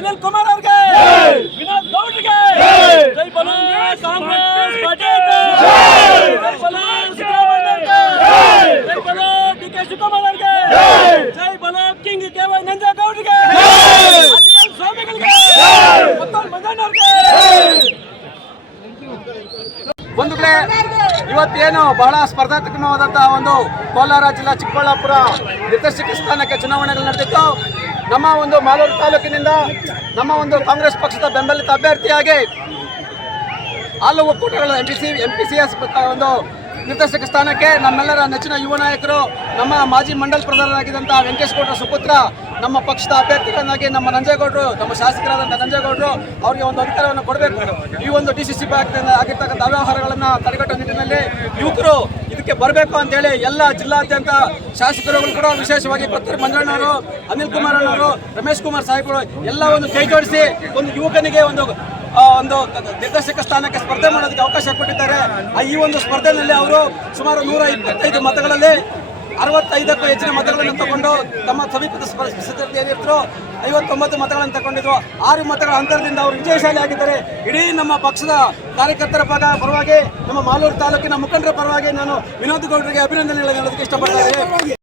ಅನಿಲ್ ಕುಮಾರ್ ಅವ್ರಿಗೆ, ವಿನೋದ್ ಗೌಡ್ರಿಗೆ, ಜೈ ಬಲೋ ಕಾಂಗ್ರೆಸ್ ಪಾರ್ಟಿಗೆ, ಜೈ ಬಲೋ ಸಿದ್ದರಾಮಯ್ಯಗೆ, ಜೈ ಬಲೋ ಡಿ.ಕೆ. ಶಿವಕುಮಾರ್ ಅವರಿಗೆ, ಜೈ ಬಲೋ ಕಿಂಗ್ ಕೆ.ವೈ. ನಂಜೇಗೌಡರಿಗೆ, ಅಧಿಕಾರಿ ಸ್ವಾಮಿಗಳಿಗೆ, ಮುತ್ತಲ್ ಮಂಜಣ್ಣವ್ರಿಗೆ. ಒಂದು ಕಡೆ ಇವತ್ತೇನು ಬಹಳ ಸ್ಪರ್ಧಾತ್ಮಕವಾದಂತಹ ಒಂದು ಕೋಲಾರ ಜಿಲ್ಲಾ ಚಿಕ್ಕಬಳ್ಳಾಪುರ ನಿರ್ದೇಶಕ ಸ್ಥಾನಕ್ಕೆ ಚುನಾವಣೆಗಳು ನಡೆದಿತ್ತು. ನಮ್ಮ ಒಂದು ಮಾಲೂರು ತಾಲೂಕಿನಿಂದ ನಮ್ಮ ಒಂದು ಕಾಂಗ್ರೆಸ್ ಪಕ್ಷದ ಬೆಂಬಲಿತ ಅಭ್ಯರ್ಥಿಯಾಗಿ ಹಾಲು ಒಕ್ಕೂಟಗಳ MPCS ಒಂದು ನಿರ್ದೇಶಕ ಸ್ಥಾನಕ್ಕೆ ನಮ್ಮೆಲ್ಲರ ನೆಚ್ಚಿನ ಯುವ ನಾಯಕರು, ನಮ್ಮ ಮಾಜಿ ಮಂಡಲ್ ಪ್ರಧಾನರಾಗಿದ್ದಂತಹ ವೆಂಕಟೇಶ್ ಗೌಡರ ಸುಪುತ್ರ, ನಮ್ಮ ಪಕ್ಷದ ಅಭ್ಯರ್ಥಿಗಳನ್ನಾಗಿ ನಮ್ಮ ನಂಜೇಗೌಡರು, ನಮ್ಮ ಶಾಸಕರಾದಂಥ ನಂಜೇಗೌಡರು ಅವರಿಗೆ ಒಂದು ಅಧಿಕಾರವನ್ನು ಕೊಡಬೇಕು. ಈ ಒಂದು DCC ಆಗಿರ್ತಕ್ಕಂಥ ಅವ್ಯವಹಾರಗಳನ್ನು ತಡೆಗಟ್ಟುವ ನಿಟ್ಟಿನಲ್ಲಿ ಯುವಕರು ಇದಕ್ಕೆ ಬರಬೇಕು ಅಂತೇಳಿ ಎಲ್ಲ ಜಿಲ್ಲಾದ್ಯಂತ ಶಾಸಕರುಗಳು ಕೂಡ, ವಿಶೇಷವಾಗಿ ಕೊತ್ತೂರು ಮಂಜಣ್ಣವರು, ಅನಿಲ್ ಕುಮಾರ್ ಅವರು, ರಮೇಶ್ ಕುಮಾರ್ ಸಾಹೇಬರು ಎಲ್ಲ ಒಂದು ಕೈ ಜೋಡಿಸಿ ಒಂದು ಯುವಕನಿಗೆ ಒಂದು ನಿರ್ದೇಶಕ ಸ್ಥಾನಕ್ಕೆ ಸ್ಪರ್ಧೆ ಮಾಡೋದಕ್ಕೆ ಅವಕಾಶ ಕೊಟ್ಟಿದ್ದಾರೆ. ಈ ಒಂದು ಸ್ಪರ್ಧೆಯಲ್ಲಿ ಅವರು ಸುಮಾರು 125 ಮತಗಳಲ್ಲಿ 65ಕ್ಕೂ ಹೆಚ್ಚಿನ ಮತಗಳನ್ನು ತಗೊಂಡು ತಮ್ಮ ಸಮೀಪದ ಸ್ಪರ್ಧೆ ಏನಿದ್ರು 59 ಮತಗಳನ್ನು ತಗೊಂಡಿದ್ರು. 6 ಮತಗಳ ಅಂತರದಿಂದ ಅವರು ವಿಜಯಶಾಲಿ ಆಗಿದ್ದಾರೆ. ಇಡೀ ನಮ್ಮ ಪಕ್ಷದ ಕಾರ್ಯಕರ್ತರ ಪರವಾಗಿ, ನಮ್ಮ ಮಾಲೂರು ತಾಲೂಕಿನ ಮುಖಂಡರ ಪರವಾಗಿ ನಾನು ವಿನೋದ್ ಗೌಡರಿಗೆ ಅಭಿನಂದನೆಗಳನ್ನು ಹೇಳೋದಕ್ಕೆ ಇಷ್ಟಪಡ್ತಾ ಇದ್ದೇನೆ.